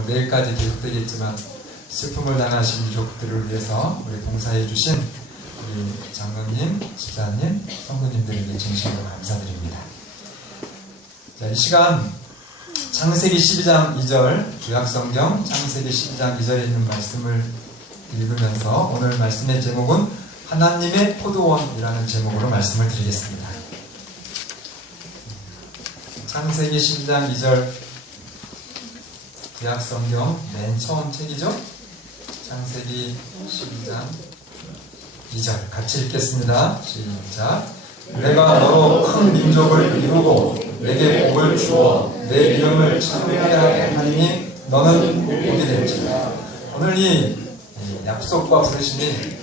뭐 내일까지 계속되겠지만 슬픔을 당하신 유족들을 위해서 우리 봉사해 주신 우리 장로님, 집사님, 성도님들에게 진심으로 감사드립니다. 자, 이 시간 창세기 12장 2절 구약성경 창세기 12장 2절에 있는 말씀을 읽으면서 오늘 말씀의 제목은 하나님의 포도원이라는 제목으로 말씀을 드리겠습니다. 창세기 12장 2절 구약성경 맨 처음 책이죠? 창세기 12장 2절 같이 읽겠습니다. 시작. 내가 너로 큰 민족을 이루고 내게 복을 주어 내 이름을 찬송하게 하니 너는 복이 될지라. 오늘 이 약속과 부르심이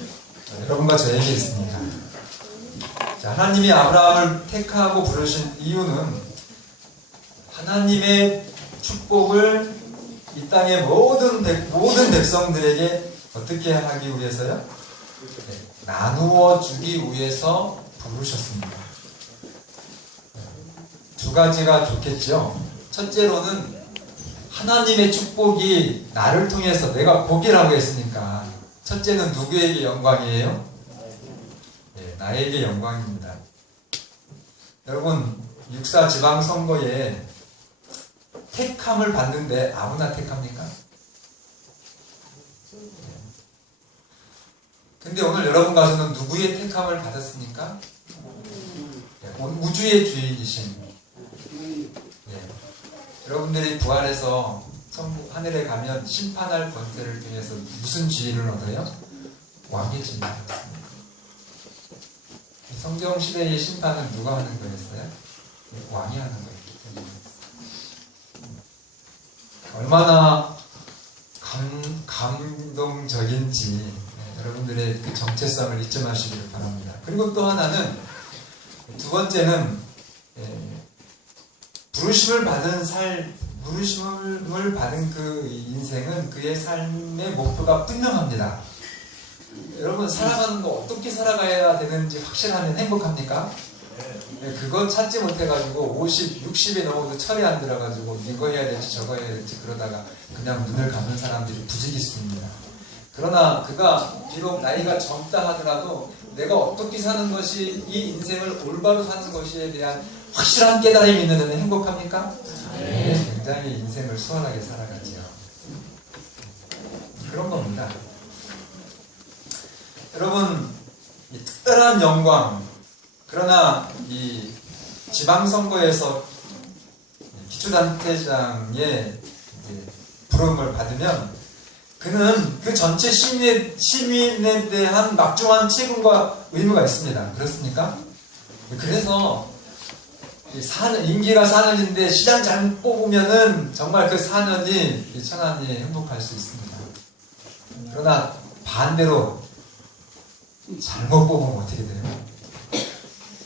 여러분과 저에게 있습니다. 자, 하나님이 아브라함을 택하고 부르신 이유는 하나님의 축복을 이 땅의 모든 백성들에게 어떻게 하기 위해서요? 나누어 주기 위해서 부르셨습니다. 두 가지가 좋겠죠. 첫째로는 하나님의 축복이 나를 통해서 내가 복이라고 했으니까 첫째는 누구에게 영광이에요? 네, 나에게 영광입니다. 여러분 육사 지방선거에 택함을 받는데 아무나 택합니까? 근데 오늘 여러분 가서는 누구의 택함을 받았습니까? 우주의 주인이신 여러분들이 부활해서 하늘에 가면 심판할 권세를 통해서 무슨 지위를 얻어요? 왕의 지위를 얻습니다. 성경 시대의 심판은 누가 하는 거였어요? 왕이 하는 거였기 때문에. 얼마나 감동적인지 여러분들의 그 정체성을 잊지 마시기를 바랍니다. 그리고 또 하나는 두 번째는 부르심을 받은 그 인생은 그의 삶의 목표가 분명합니다. 여러분 살아가는 거 어떻게 살아가야 되는지 확실하면 행복합니까? 그거 찾지 못해가지고 50, 60이 넘어도 철이 안 들어가지고 이거 해야 될지 저거 해야 될지 그러다가 그냥 눈을 감는 사람들이 부지기수입니다. 그러나 그가 비록 나이가 젊다 하더라도 내가 어떻게 사는 것이 이 인생을 올바로 사는 것에 대한 확실한 깨달음이 있는 데는 행복합니까? 네, 굉장히 인생을 수월하게 살아가지요. 그런 겁니다. 여러분, 이 특별한 영광, 그러나 이 지방선거에서 기초단체장의 부름을 받으면 그는 그 전체 시민에 대한 막중한 책임과 의무가 있습니다. 그렇습니까? 그래서 임기가 4년인데 시장 잘 뽑으면은 정말 그 4년이 천안이 행복할 수 있습니다. 그러나 반대로 잘못 뽑으면 어떻게 돼요?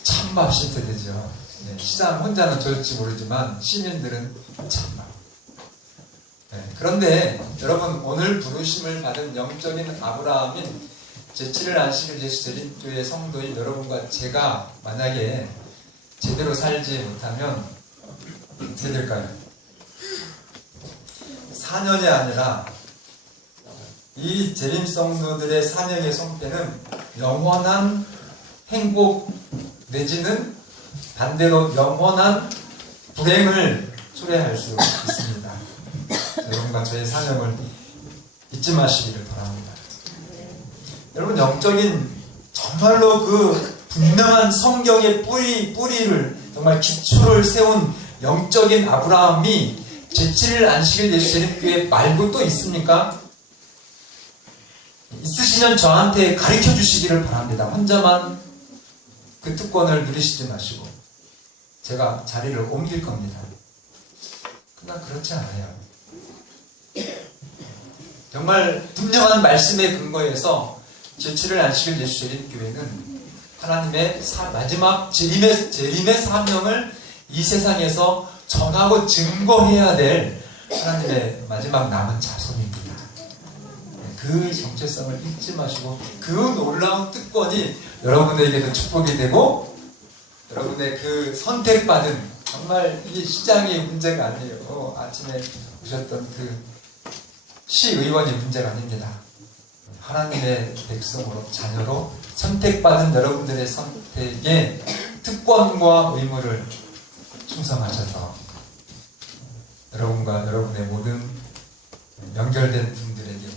찬밥 신세대죠. 시장 혼자는 좋을지 모르지만 시민들은 찬밥. 그런데 여러분 오늘 부르심을 받은 영적인 아브라함인 제7일 안식일 예수 재림교회 성도인 여러분과 제가 만약에 제대로 살지 못하면 어떻게 될까요? 4년이 아니라 이 재림 성도들의 사명의 성패는 영원한 행복 내지는 반대로 영원한 불행을 초래할 수 있습니다. 여러분과 저의 사명을 잊지 마시기를 바랍니다. 여러분 영적인 정말로 그 분명한 성경의 뿌리를 정말 기초를 세운 영적인 아브라함이 제7일 안식일 예수 재림교회 말고 또 있습니까? 있으시면 저한테 가르쳐 주시기를 바랍니다. 혼자만 그 특권을 누리시지 마시고 제가 자리를 옮길 겁니다. 그러나 그렇지 않아요. 정말 분명한 말씀의 근거에서 제7일 안식일 예수 재림교회는 하나님의 마지막 재림의 사명을 이 세상에서 전하고 증거해야 될 하나님의 마지막 남은 자손입니다. 그 정체성을 잊지 마시고 그 놀라운 특권이 여러분에게도 축복이 되고 여러분의 그 선택받은 정말 이게 시장의 문제가 아니에요. 아침에 오셨던 그 시의원이 문제가 아닙니다. 하나님의 백성으로, 자녀로 선택받은 여러분들의 선택에 특권과 의무를 충성하셔서 여러분과 여러분의 모든 연결된 분들에게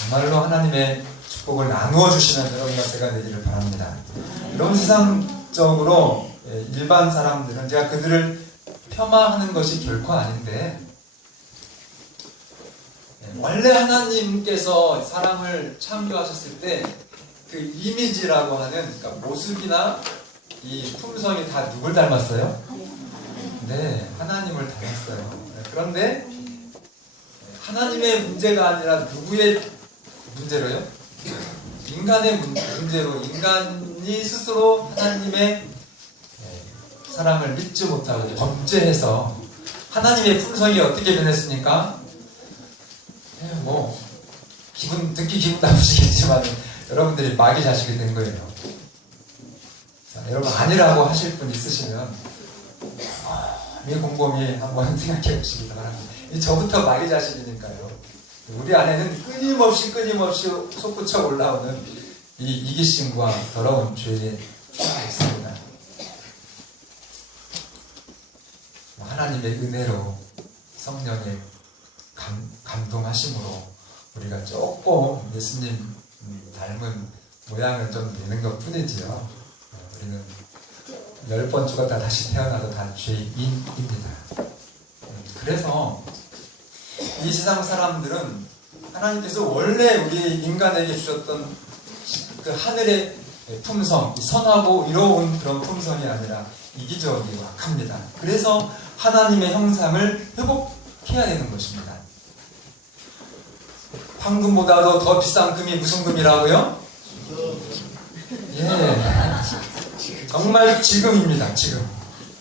정말로 하나님의 축복을 나누어 주시는 여러분과 제가 되기를 바랍니다. 이런 세상적으로 일반 사람들은 제가 그들을 폄하하는 것이 결코 아닌데, 원래 하나님께서 사람을 창조하셨을 때 그 이미지라고 하는, 그러니까 모습이나 이 품성이 다 누굴 닮았어요? 네, 하나님을 닮았어요. 그런데 하나님의 문제가 아니라 누구의 문제로요? 인간의 문제로, 인간이 스스로 하나님의 사랑을 믿지 못하고 범죄해서 하나님의 품성이 어떻게 변했습니까? 듣기 기분 나쁘시겠지만 여러분들이 마귀 자식이 된 거예요. 자, 여러분 아니라고 하실 분 있으시면 곰곰이 한번 생각해 보시기 바랍니다. 저부터 마귀 자식이니까요. 우리 안에는 끊임없이 솟구쳐 올라오는 이 이기심과 더러운 죄의 수가 있습니다. 하나님의 은혜로, 성령의 감동하심으로 우리가 조금 예수님 닮은 모양을 좀 내는 것 뿐이지요. 우리는 10번 죽었다 다시 태어나도 다 죄인입니다. 그래서 이 세상 사람들은 하나님께서 원래 우리 인간에게 주셨던 그 하늘의 품성, 선하고 이로운 그런 품성이 아니라 이기적이고 악합니다. 그래서 하나님의 형상을 회복해야 되는 것입니다. 황금보다도 더 비싼 금이 무슨 금이라고요? 예, 정말 지금입니다. 지금.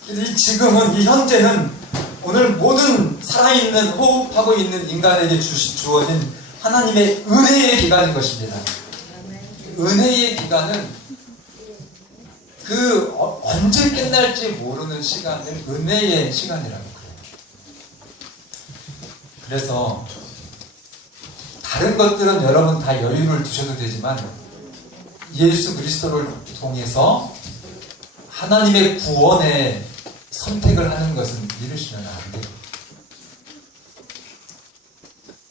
이 지금은, 이 현재는 오늘 모든 살아있는, 호흡하고 있는 인간에게 주어진 하나님의 은혜의 기간인 것입니다. 은혜의 기간은 언제 끝날지 모르는 시간을 은혜의 시간이라고 그래요. 그래서 다른 것들은 여러분 다 여유를 두셔도 되지만 예수 그리스도를 통해서 하나님의 구원에 선택을 하는 것은 미루시면 안 돼요.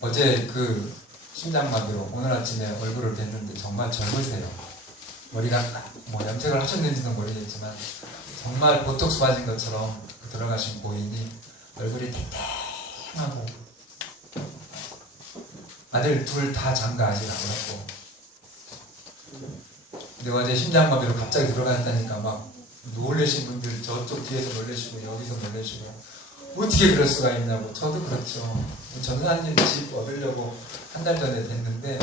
어제 심장마비로 오늘 아침에 얼굴을 뵀는데 정말 젊으세요. 머리가 염색을 하셨는지는 모르겠지만 정말 보톡스 맞은 것처럼 들어가신 고인이 얼굴이 탱탱하고, 아들 둘 다 장가 아직 안 왔고, 근데 어제 심장마비로 갑자기 들어갔다니까 막 놀라신 분들 저쪽 뒤에서 놀라시고 여기서 놀라시고, 어떻게 그럴 수가 있냐고. 저도 그렇죠. 전사님 집 얻으려고 한 달 전에 됐는데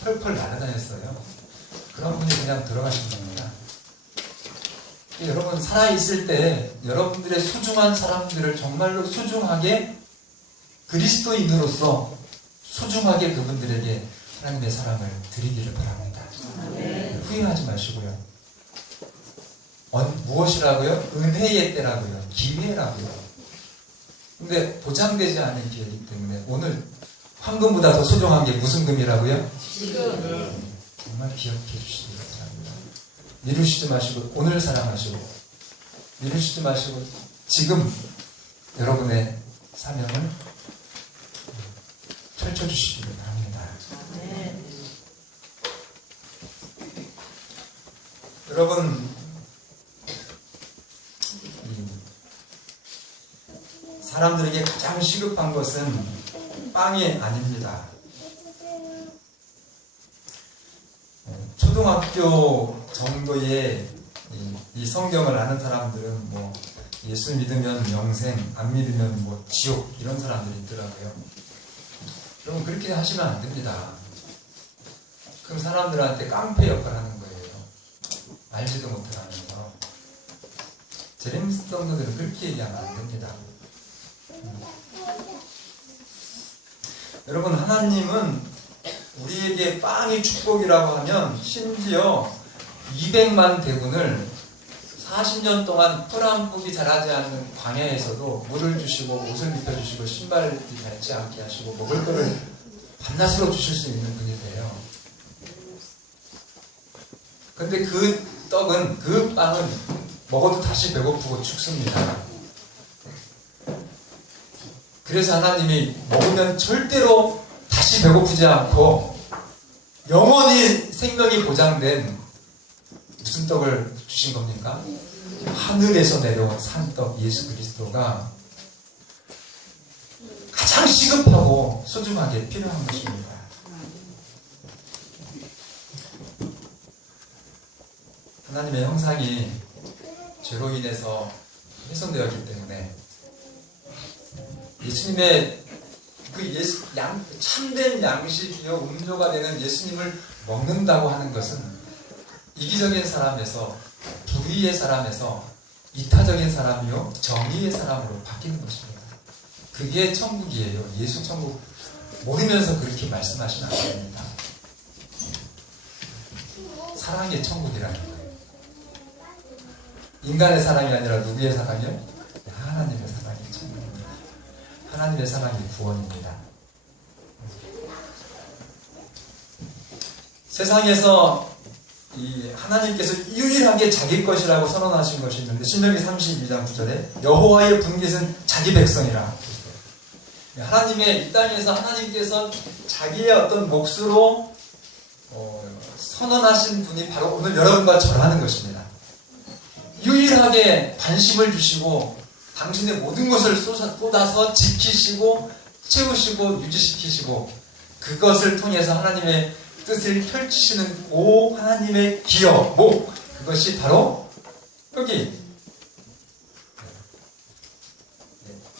펄펄 날아다녔어요. 그런 분이 그냥 들어가신 겁니다. 여러분 살아있을 때 여러분들의 소중한 사람들을 정말로 소중하게, 그리스도인으로서 소중하게 그분들에게 하나님의 사랑을 드리기를 바랍니다. 후회하지 마시고요. 무엇이라고요? 은혜의 때라고요. 기회라고요. 근데 보장되지 않은 기회이기 때문에 오늘 황금보다 더 소중한 게 무슨 금이라고요? 지금. 정말 기억해 주시기 바랍니다. 미루시지 마시고 오늘 사랑하시고, 미루시지 마시고 지금 여러분의 사명을 펼쳐주시기 바랍니다. 여러분, 사람들에게 가장 시급한 것은 빵이 아닙니다. 초등학교 정도의 이 성경을 아는 사람들은 예수 믿으면 영생, 안 믿으면 지옥, 이런 사람들이 있더라고요. 여러분 그렇게 하시면 안 됩니다. 그럼 사람들한테 깡패 역할을 하는 거예요. 알지도 못하면서. 제레미스 성도들은 그렇게 얘기하면 안 됩니다. 여러분, 하나님은 우리에게 빵이 축복이라고 하면 심지어 200만 대군을 40년 동안 풀 한 폭이 자라지 않는 광야에서도 물을 주시고 옷을 입혀주시고 신발을 밟지 않게 하시고 먹을 거를 밤낮으로 주실 수 있는 분이세요. 근데 그 떡은, 그 빵은 먹어도 다시 배고프고 죽습니다. 그래서 하나님이 먹으면 절대로 다시 배고프지 않고 영원히 생명이 보장된 무슨 떡을 주신 겁니까? 하늘에서 내려온 산떡 예수 그리스도가 가장 시급하고 소중하게 필요한 것입니다. 하나님의 형상이 죄로 인해서 훼손되었기 때문에 예수님의 그 참된 양식이요 음료가 되는 예수님을 먹는다고 하는 것은 이기적인 사람에서, 불의의 사람에서 이타적인 사람이요 정의의 사람으로 바뀌는 것입니다. 그게 천국이에요. 예수 천국 모르면서 그렇게 말씀하시면 안 됩니다. 사랑의 천국이라는 거예요. 인간의 사랑이 아니라 누구의 사랑이요? 하나님의 사랑이 천국입니다. 하나님의 사랑이 구원입니다. 세상에서 이 하나님께서 유일하게 자기 것이라고 선언하신 것이 있는데 신명기 32장 9절에 여호와의 분깃은 자기 백성이라. 하나님의 이 땅에서 하나님께서 자기의 어떤 몫으로 선언하신 분이 바로 오늘 여러분과 저라는 것입니다. 유일하게 관심을 주시고 당신의 모든 것을 쏟아서 지키시고 채우시고 유지시키시고 그것을 통해서 하나님의 뜻을 펼치시는 오 하나님의 기업, 목, 그것이 바로 여기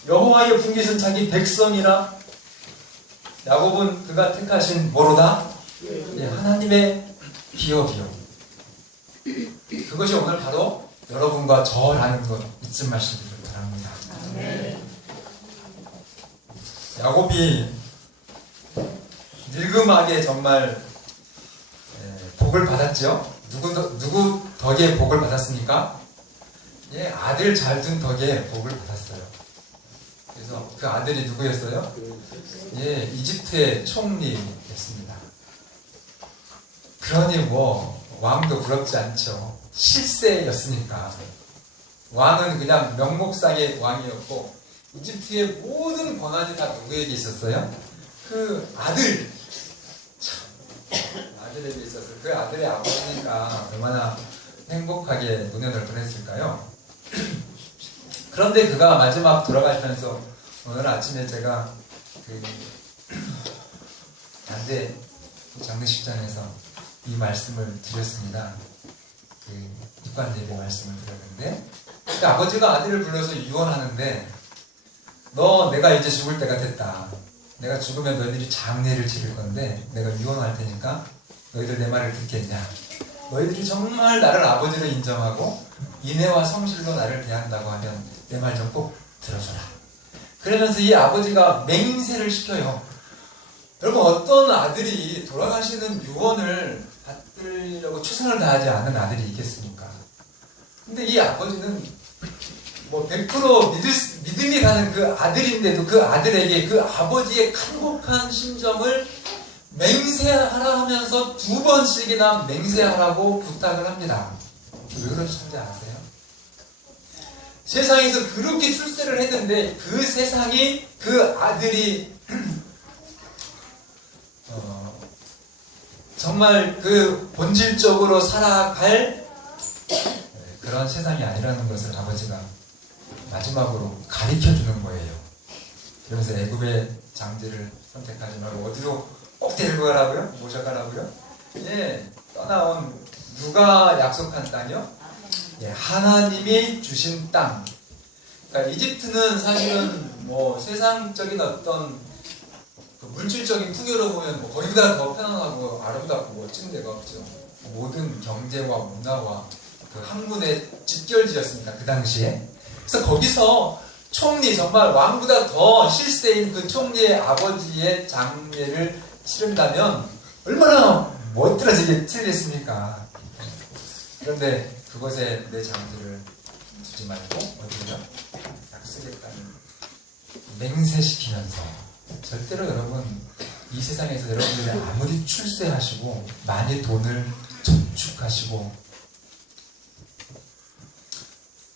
여호와의 분깃은 자기 백성이라. 야곱은 그가 택하신 뭐로다? 하나님의 기업이요. 그것이 오늘 바로 여러분과 저라는 것 잊지 마시기를 바랍니다. 야곱이 늙음하게 정말 복을 받았죠. 누구 덕에 복을 받았습니까? 아들 잘 둔 덕에 복을 받았어요. 그래서 그 아들이 누구였어요? 이집트의 총리였습니다. 그러니 뭐 왕도 부럽지 않죠. 실세였으니까. 왕은 그냥 명목상의 왕이었고 이집트의 모든 권한이 다 누구에게 있었어요? 그 아들. 아들에게 있었어요. 그 아들의 아버지니까 얼마나 행복하게 노년을 보냈을까요? 그런데 그가 마지막 돌아가시면서 오늘 아침에 제가 그 단대 장례식장에서 이 말씀을 드렸습니다. 그 입관예배 말씀을 드렸는데 그 아버지가 아들을 불러서 유언하는데 너 내가 이제 죽을 때가 됐다. 내가 죽으면 너희들이 장례를 치를 건데 내가 유언할 테니까 너희들 내 말을 듣겠냐. 너희들이 정말 나를 아버지로 인정하고 인애와 성실로 나를 대한다고 하면 내 말 좀 꼭 들어줘라. 그러면서 이 아버지가 맹세를 시켜요. 여러분 어떤 아들이 돌아가시는 유언을 받으려고 최선을 다하지 않은 아들이 있겠습니까? 근데 이 아버지는 뭐 100% 믿음이 가는 그 아들인데도 그 아들에게 그 아버지의 간곡한 심정을 맹세하라 하면서 2번씩이나 맹세하라고 부탁을 합니다. 왜 그러신지 아세요? 세상에서 그렇게 출세를 했는데 그 세상이 그 아들이 정말 그 본질적으로 살아갈 그런 세상이 아니라는 것을 아버지가 마지막으로 가르쳐주는 거예요. 그러면서 애굽의 장지를 선택하지 말고 어디로 꼭 데리고 가라고요? 모셔가라고요? 떠나온 누가 약속한 땅이요? 하나님이 주신 땅. 그러니까 이집트는 사실은 뭐 세상적인 어떤 그 물질적인 풍요로 보면 뭐 거기보다 더 편안하고 아름답고 멋진 데가 없죠. 모든 경제와 문화와 그 학문의 집결지였습니다. 그 당시에. 그래서 거기서 총리, 정말 왕보다 더 실세인 그 총리의 아버지의 장례를 치른다면 얼마나 멋들어지게 틀렸습니까? 그런데 그곳에 내 장지를 두지 말고 어디로 약속했다는 맹세시키면서 절대로 여러분 이 세상에서 여러분들이 아무리 출세하시고 많이 돈을 저축하시고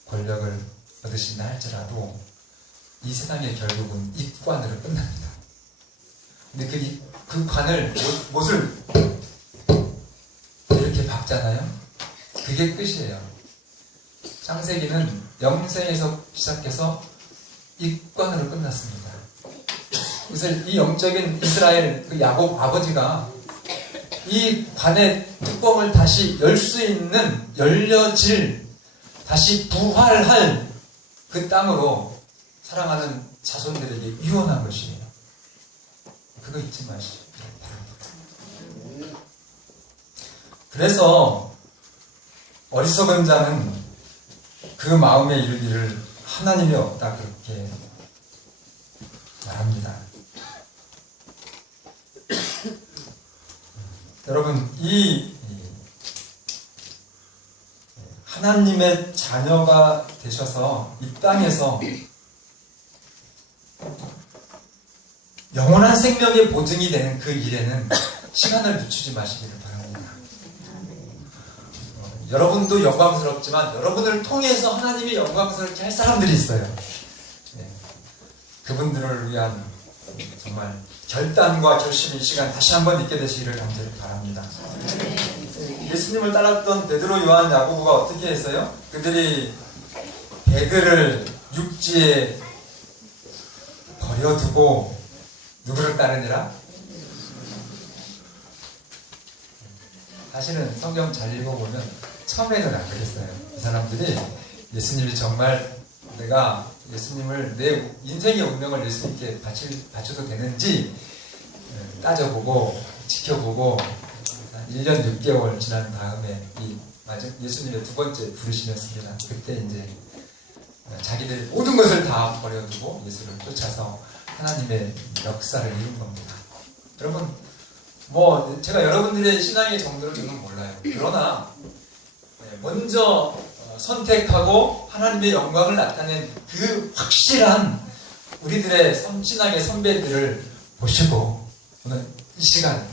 권력을 얻으신다 할지라도 이 세상의 결국은 입관으로 끝납니다. 근데 그 관을 못을 이렇게 박잖아요. 그게 끝이에요. 창세기는 영생에서 시작해서 입관으로 끝났습니다. 그래서 이 영적인 이스라엘 그 야곱 아버지가 이 관의 뚜껑을 다시 열 수 있는 열려질 다시 부활할 그 땅으로 사랑하는 자손들에게 유언한 것이에요. 그거 잊지 마시기 바랍니다. 그래서 어리석은 자는 그 마음에 이르기를 하나님이 없다 그렇게 말합니다. 여러분 이 하나님의 자녀가 되셔서 이 땅에서 영원한 생명의 보증이 되는 그 일에는 시간을 늦추지 마시기를 바랍니다. 여러분도 영광스럽지만 여러분을 통해서 하나님이 영광스럽게 할 사람들이 있어요. 네. 그분들을 위한 정말 결단과 결심의 시간 다시 한번 있게 되시기를 간절히 바랍니다. 예수님을 따랐던 베드로, 요한, 야고보가 어떻게 했어요? 그들이 배들을 육지에 버려두고 누구를 따르니라? 사실은 성경 잘 읽어보면 처음에는 안 그랬어요. 이 사람들이 예수님이 정말 내가 예수님을 내 인생의 운명을 예수님께 바쳐도 되는지 따져보고 지켜보고 1년 6개월 지난 다음에 예수님의 두 번째 부르시면습니다. 그때 이제 자기들 모든 것을 다 버려두고 예수를 쫓아서 하나님의 역사를 이룬 겁니다. 여러분, 제가 여러분들의 신앙의 정도를 저는 몰라요. 그러나 먼저 선택하고 하나님의 영광을 나타낸 그 확실한 우리들의 신앙의 선배들을 보시고 오늘 이 시간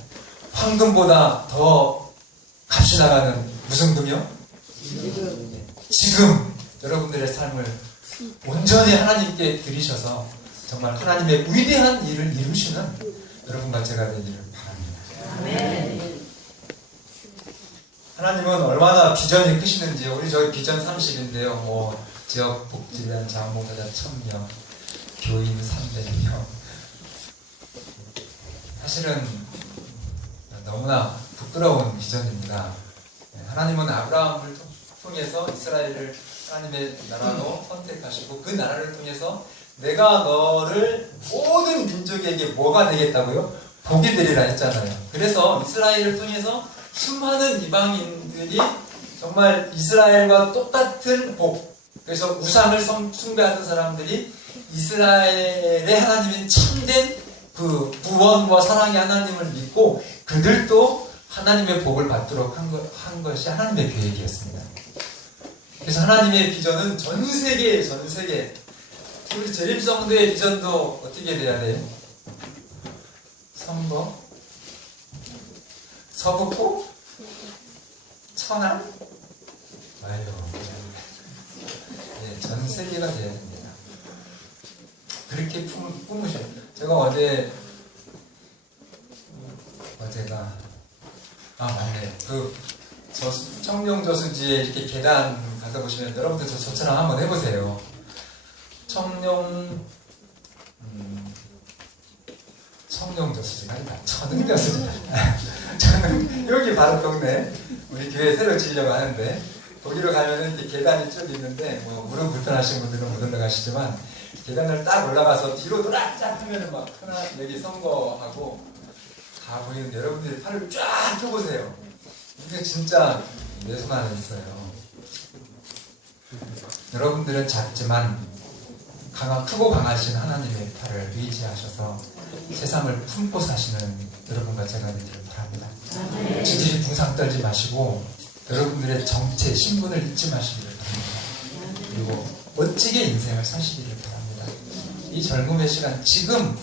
황금보다 더 값이 나가는 무슨 금이요? 지금 여러분들의 삶을 온전히 하나님께 드리셔서 정말 하나님의 위대한 일을 이루시는 여러분과 제가 되기를 바랍니다. 하나님은 얼마나 비전이 크시는지 우리 저희 비전 30인데요. 지역 복지위원 자원봉사자 1000명, 교인 300명. 사실은 너무나 부끄러운 비전입니다. 하나님은 아브라함을 통해서 이스라엘을 하나님의 나라로 선택하시고 그 나라를 통해서 내가 너를 모든 민족에게 뭐가 되겠다고요? 복이 되리라 했잖아요. 그래서 이스라엘을 통해서 수많은 이방인들이 정말 이스라엘과 똑같은 복, 그래서 우상을 숭배하던 사람들이 이스라엘의 하나님인 참된 그 구원과 사랑의 하나님을 믿고 그들도 하나님의 복을 받도록 한 것이 하나님의 계획이었습니다. 그래서 하나님의 비전은 전 세계 우리 재림성도의 비전도 어떻게 돼야 돼요? 선거, 서북부, 천안, 완료. 전 세계가 돼야 됩니다. 그렇게 꿈으셔요. 제가 어제가 맞네. 청룡 저수지에 이렇게 계단 가서 보시면 여러분들 저처럼 한번 해보세요. 청룡 저수지가 아니라 천흥 저수지. 여기 바로 동네 우리 교회 새로 지으려고 하는데 거기로 가면은 이렇게 계단이 쭉 있는데 무릎 불편하신 분들은 못 올라가시지만 계단을 딱 올라가서 뒤로 돌아쫙 하면은 막 하나 여기 선거하고 다 보이는데 여러분들이 팔을 쫙 펴보세요. 이게 진짜 내 손 안에 있어요. 여러분들은 작지만 크고 강하신 하나님의 팔을 의지하셔서 세상을 품고 사시는 여러분과 제가 되기를 바랍니다. 지질이 붕상 떨지 마시고 여러분들의 정체, 신분을 잊지 마시기를 바랍니다. 그리고 멋지게 인생을 사시기를 바랍니다. 이 젊음의 시간 지금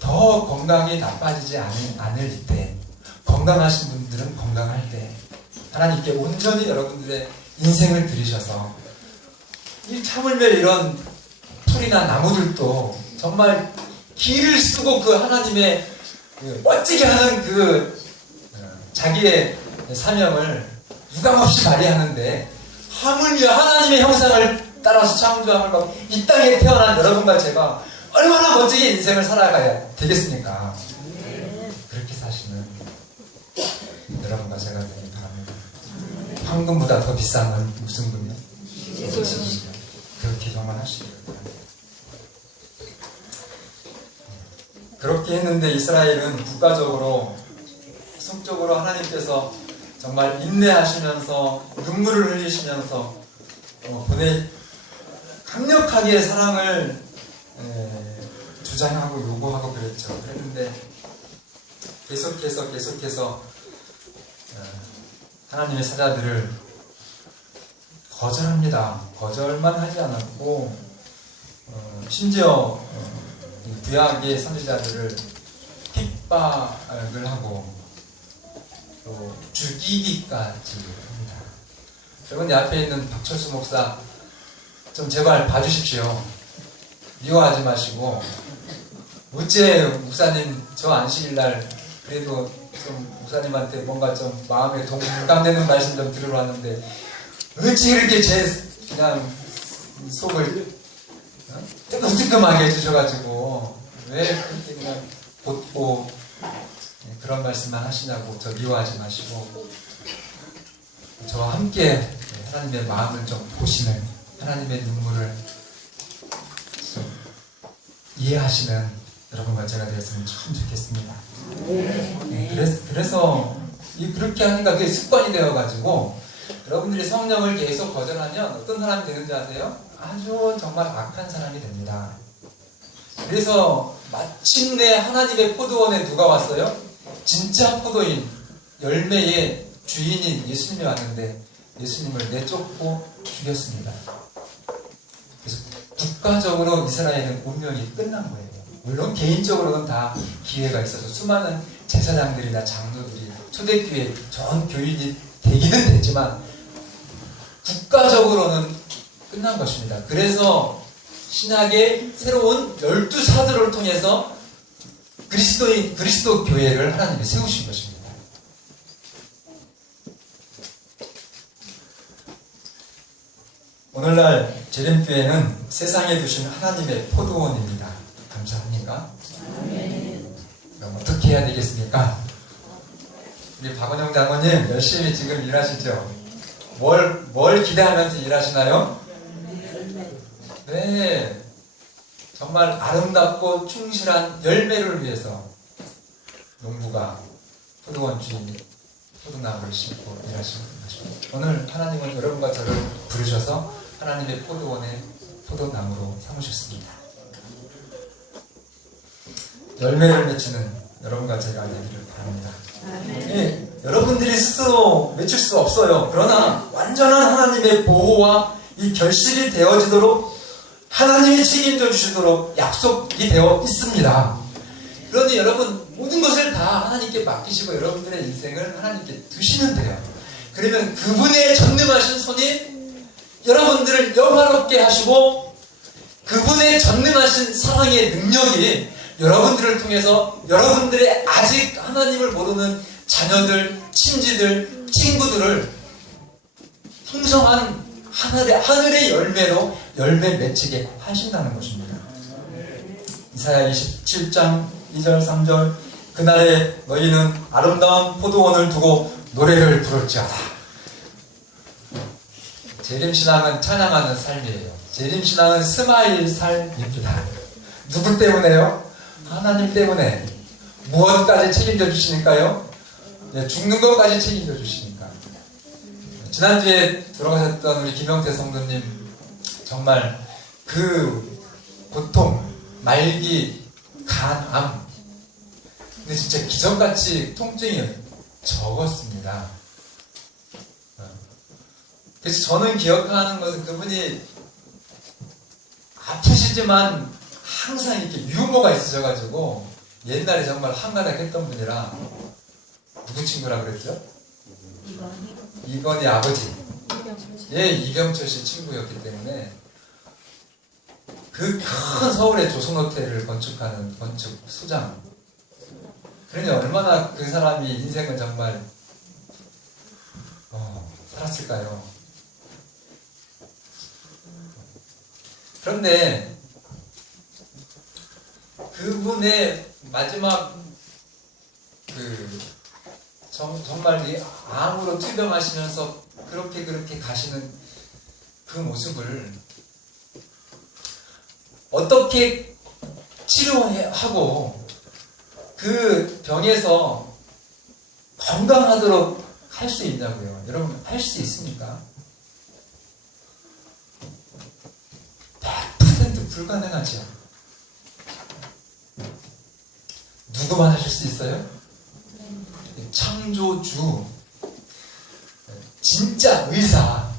더 건강이 나빠지지 않을 때, 건강하신 분들은 건강할 때 하나님께 온전히 여러분들의 인생을 들이셔서 이 하물며 이런 풀이나 나무들도 정말 기를 쓰고 그 하나님의 멋지게 하는 그 자기의 사명을 유감없이 발휘하는데, 하물며 하나님의 형상을 따라서 창조함을 받고 이 땅에 태어난 여러분과 제가 얼마나 멋지게 인생을 살아가야 되겠습니까? 그렇게 사시는 여러분과 제가 되길 바랍니다. 황금보다 더 비싼 건 무슨 금이요? 그렇게 정말 하시길 바랍니다. 그렇게 했는데 이스라엘은 국가적으로, 성적으로 하나님께서 정말 인내하시면서 눈물을 흘리시면서 강력하게 사랑을 주장하고 요구하고 그랬죠. 그랬는데 계속해서 하나님의 사자들을 거절합니다. 거절만 하지 않았고 심지어 구약의 선지자들을 핍박을 하고 또 죽이기까지 합니다. 여러분, 내 앞에 있는 박철수 목사 좀 제발 봐주십시오. 미워하지 마시고, 어째 목사님 저 안식일날 그래도 좀 목사님한테 뭔가 좀 마음에 동감되는 말씀 좀 들으러 왔는데 어찌 이렇게 제 그냥 속을 뜨끔뜨끔하게 해주셔가지고 왜 그렇게 그냥 곧고 그런 말씀만 하시냐고 저 미워하지 마시고, 저와 함께 하나님의 마음을 좀 보시는, 하나님의 눈물을 좀 이해하시는 여러분과 제가 되었으면 참 좋겠습니다. 그래서 그렇게 하니까 그게 습관이 되어가지고 여러분들이 성령을 계속 거절하면 어떤 사람이 되는지 아세요? 아주 정말 악한 사람이 됩니다. 그래서 마침내 하나님의 포도원에 누가 왔어요? 진짜 포도인, 열매의 주인인 예수님이 왔는데 예수님을 내쫓고 죽였습니다. 그래서 국가적으로 이스라엘은 운명이 끝난 거예요. 물론 개인적으로는 다 기회가 있어서 수많은 제사장들이나 장로들이 초대교회 좋은 교인이 되기는 됐지만 국가적으로는 끝난 것입니다. 그래서 신약의 새로운 12사도를 통해서 그리스도 교회를 하나님이 세우신 것입니다. 오늘날 재림교회는 세상에 두신 하나님의 포도원입니다. 감사합니까? 그럼 어떻게 해야 되겠습니까? 우리 박원영 장로님 열심히 지금 일하시죠? 뭘 기대하면서 일하시나요? 네, 정말 아름답고 충실한 열매를 위해서 농부가 포도원 주인이 포도나무를 심고 일하시는 것입니다. 오늘 하나님은 여러분과 저를 부르셔서 하나님의 포도원의 포도나무로 삼으셨습니다. 열매를 맺히는 여러분과 제가 되기를 바랍니다. 네, 여러분들이 스스로 맺힐 수 없어요. 그러나 완전한 하나님의 보호와 이 결실이 되어지도록 하나님이 책임져 주시도록 약속이 되어 있습니다. 그러니 여러분 모든 것을 다 하나님께 맡기시고 여러분들의 인생을 하나님께 두시면 돼요. 그러면 그분의 전능하신 손이 여러분들을 영화롭게 하시고 그분의 전능하신 사랑의 능력이 여러분들을 통해서 여러분들의 아직 하나님을 모르는 자녀들, 친지들, 친구들을 풍성한 하늘의 열매로 열매 맺히게 하신다는 것입니다. 이사야 27장 2절 3절 그날에 너희는 아름다운 포도원을 두고 노래를 부를지어다. 재림신앙은 찬양하는 삶이에요. 재림신앙은 스마일 삶입니다. 누구 때문에요? 하나님 때문에. 무엇까지 책임져 주시니까요? 죽는 것까지 책임져 주시니까. 지난주에 돌아가셨던 우리 김영태 성도님 정말 그 고통, 말기, 간암, 근데 진짜 기적같이 통증이 적었습니다. 그래서 저는 기억하는 것은 그분이 아프시지만 항상 이렇게 유머가 있으셔가지고 옛날에 정말 한가닥했던 분이라 누구 친구라 그랬죠? 이건희 아버지. 예, 이병철 씨 친구였기 때문에 그 큰 서울의 조선호텔을 건축하는 건축 소장. 그러니 얼마나 그 사람이 인생을 정말 살았을까요? 그런데 그분의 마지막 정말 이 암으로 투병하시면서 그렇게 가시는 그 모습을 어떻게 치료하고 그 병에서 건강하도록 할 수 있냐고요. 여러분, 할 수 있습니까? 100% 불가능하죠. 누구만 하실 수 있어요? 창조주, 진짜 의사.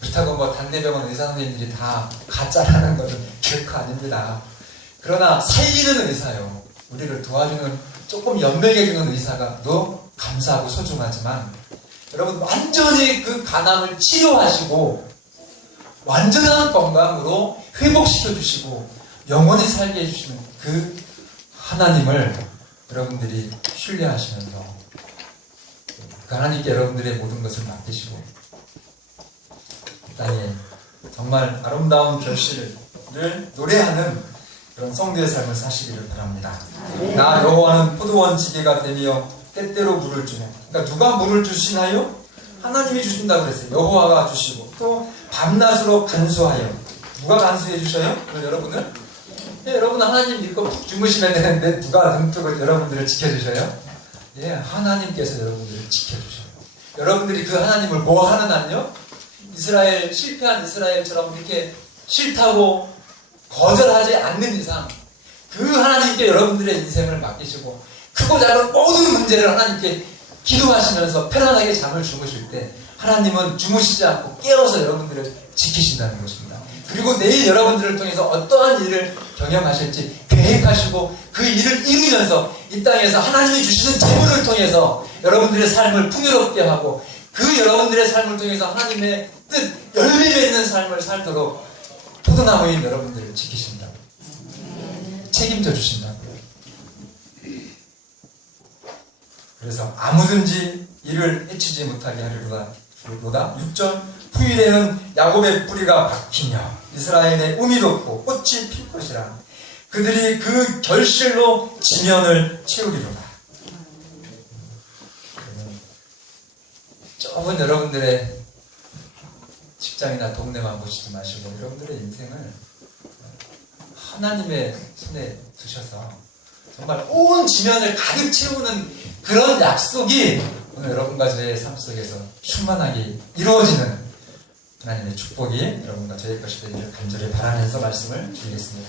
그렇다고 뭐 단대병원 의사 선생님들이 다 가짜라는 것은 결코 아닙니다. 그러나 살리는 의사요, 우리를 도와주는, 조금 연명해주는 의사가 너 감사하고 소중하지만, 여러분 완전히 그 간암을 치료하시고 완전한 건강으로 회복시켜 주시고 영원히 살게 해주시는 그 하나님을 여러분들이 신뢰하시면서 그 하나님께 여러분들의 모든 것을 맡기시고 이 땅에 정말 아름다운 결실을 노래하는 그런 성도의 삶을 사시기를 바랍니다. 나 여호와는 포도원 지게가 되며 때때로 물을 주네. 그러니까 누가 물을 주시나요? 하나님이 주신다고 그랬어요. 여호와가 주시고 또 밤낮으로 간수하여. 누가 간수해 주셔요? 여러분을? 예, 여러분 하나님 믿고 푹 주무시면 되는데 누가 눈 뜨고 여러분들을 지켜주셔요? 예, 하나님께서 여러분들을 지켜주셔요. 여러분들이 그 하나님을 뭐 하는 한요? 실패한 이스라엘처럼 이렇게 싫다고 거절하지 않는 이상 그 하나님께 여러분들의 인생을 맡기시고 크고 작은 모든 문제를 하나님께 기도하시면서 편안하게 잠을 주무실 때 하나님은 주무시지 않고 깨워서 여러분들을 지키신다는 것입니다. 그리고 내일 여러분들을 통해서 어떠한 일을 경영하실지 계획하시고 그 일을 이루면서 이 땅에서 하나님이 주시는 재물을 통해서 여러분들의 삶을 풍요롭게 하고 그 여러분들의 삶을 통해서 하나님의 뜻, 열매 맺는 삶을 살도록 포도나무인 여러분들을 지키신다고, 책임져 주신다고요. 그래서 아무든지 이를 해치지 못하게 하리로다. 6절 후일에는 야곱의 뿌리가 박히며 이스라엘의 um이 돋고 꽃이 필 것이라. 그들이 그 결실로 지면을 채우리로다. 좁은 여러분들의 직장이나 동네만 보시지 마시고 여러분들의 인생을 하나님의 손에 두셔서 정말 온 지면을 가득 채우는 그런 약속이 오늘 여러분과 저의 삶 속에서 충만하게 이루어지는 하나님의 축복이 여러분과 저의 것이 되기를 간절히 바라면서 말씀을 드리겠습니다.